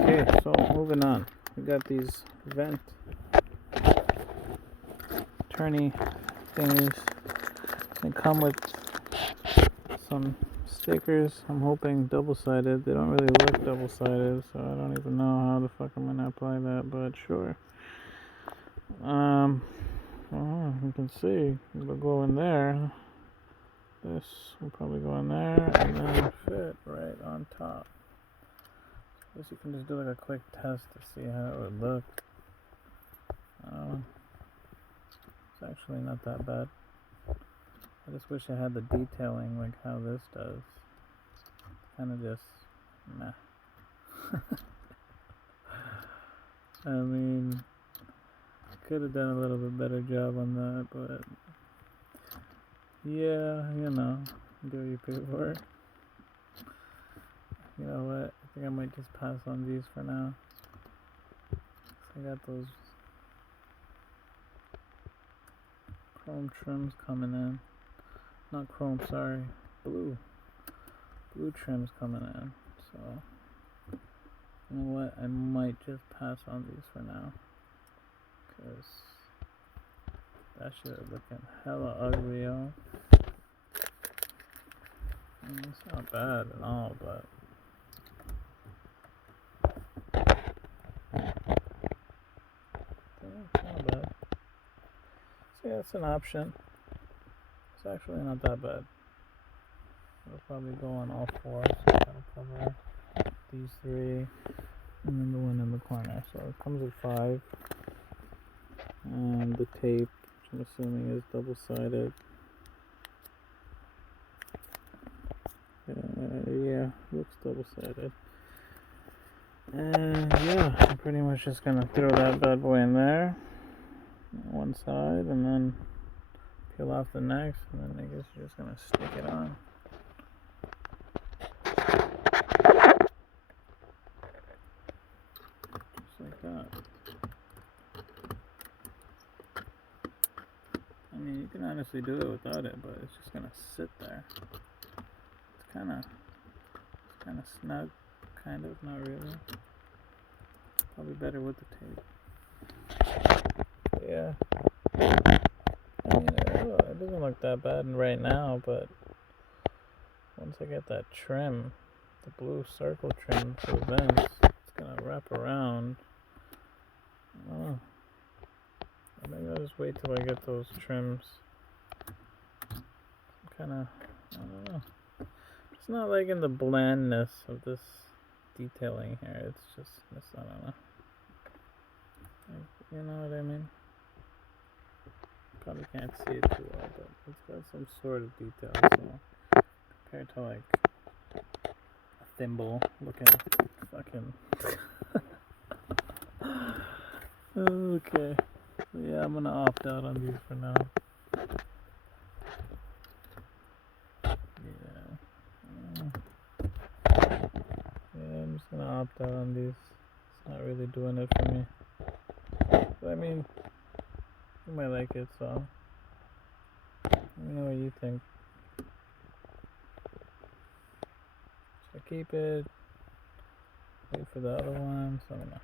Okay, so moving on. We got these vent turny thingies. They come with some stickers. I'm hoping double-sided. They don't really look double-sided, so I don't even know how the fuck I'm gonna apply that, but sure. You can see it'll go in there. This will probably go in there and then fit right on top. I guess you can just do like a quick test to see how it would look. It's actually not that bad. I just wish I had the detailing like how this does. Kind of just meh. I mean, could have done a little bit better job on that, but yeah, you know, do what you pay for it. You know what? I think I might just pass on these for now. I got those chrome trims coming in. Not chrome, sorry. Blue trims coming in. So, you know what? I might just pass on these for now. Because that shit is looking hella ugly, yo. I mean, it's not bad at all, but it's not bad. So yeah, it's an option. It's actually not that bad. It'll probably go on all four, so that'll cover these three, and then the one in the corner. So it comes with 5. And the tape, which I'm assuming is double-sided. Yeah, looks double-sided. And yeah, I'm pretty much just gonna throw that bad boy in there, one side, and then peel off the next, and then I guess you're just gonna stick it on. Just like that. I mean, you can honestly do it without it, but it's just gonna sit there. It's kind of snug, kind of, not really. Probably better with the tape. But yeah. I mean, it doesn't look that bad right now, but once I get that trim, the blue circle trim for the vents, it's gonna wrap around. Oh. Maybe I'll just wait till I get those trims. Kinda, I don't know. It's not liking the blandness of this detailing here. It's just, I don't know. Like, you know what I mean? Probably can't see it too well, but it's got some sort of detail. So compared to like a thimble looking fucking. Okay. Yeah, I'm gonna opt out on these for now. Yeah, I'm just gonna opt out on these. It's not really doing it for me. But I mean, you might like it, so let me know what you think. Should I keep it? Wait for the other ones? I don't know.